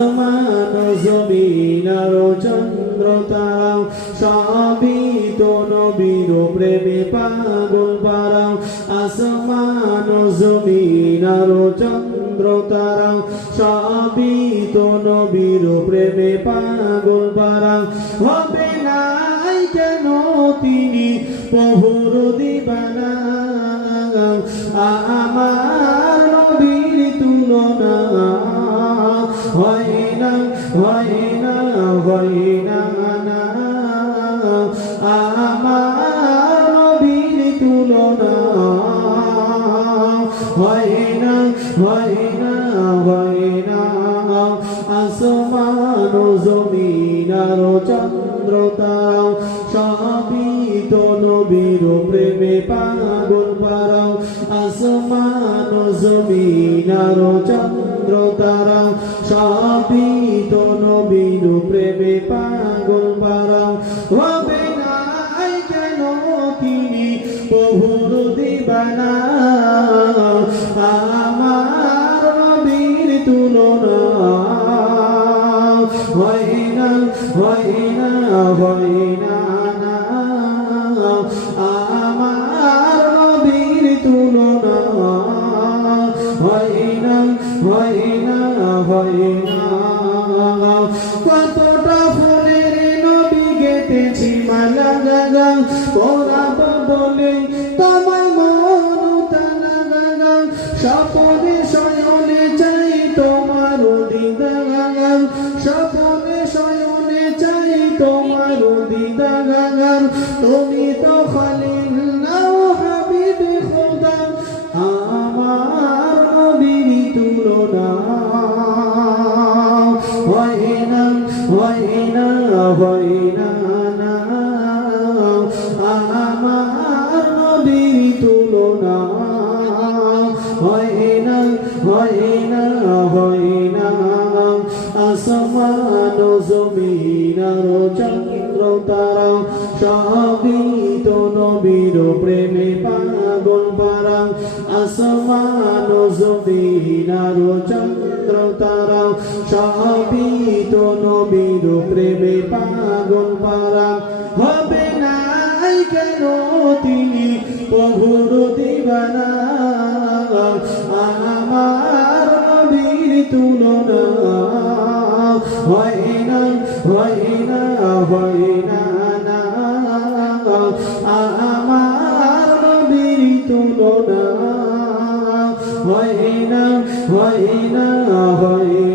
আসমান জমিন আর চন্দ্র তারাও সবই তো নবীর প্রেমে পাগল পারাও। আসমান জমিন আর চন্দ্র তারাও সবই তো নবীর প্রেমে পাগল পারাও। হবে নাই কেন তিনি প্রভুর দিবানা, আমার নবীর তুলনা হয় না, হয় না, হয় না, আমার নবীর তুলনা হয় না, হয় না, হয় না। আসমান জমিন আর চন্দ্র তারাও সবই তো নবীর প্রেমে পাগল পারাও। আসমান জমিন আর চন্দ্র তারাও সবই তো নবীর প্রেমে পাগল পারাও। হবে নাই কেন তিনি প্রভুর দিবানা, আমার নবীর তুলনা হয় না, হয় না, হয় না, আমার নবীর তুলনা হয় না, হয় না, হয় না। কতটা ফুলের নবী গেতেছি মালা গাগা, পরাব বলে তোমায় মন তালা গাগা। স্বপনে শয়নে চাই তোমার দিদা, স্বপনে শয়নে চাই তোমার দিদা। তুমি তো খলিল নাও হাবিবে খোদা, আমার নবীর তুলনা হয় না, হয় না, হয় না, আমার নবীর তুলনা হয় না, হয় না, হয় না। আসমান জমিন আর চন্দ্র তারাও সবই তো নবীর প্রেমে পাগল পারাও। আসমান জমিন আর চন্দ্র তারাও সবই তো নবীর প্রেমে পাগল পারাও। হবে নাই কেন তিনি প্রভুর দিবানা, আমার নবীর তুলনা হয় না, হয় না, হয় না, আমার নবীর তুলনা হয় না, হয় না, হয়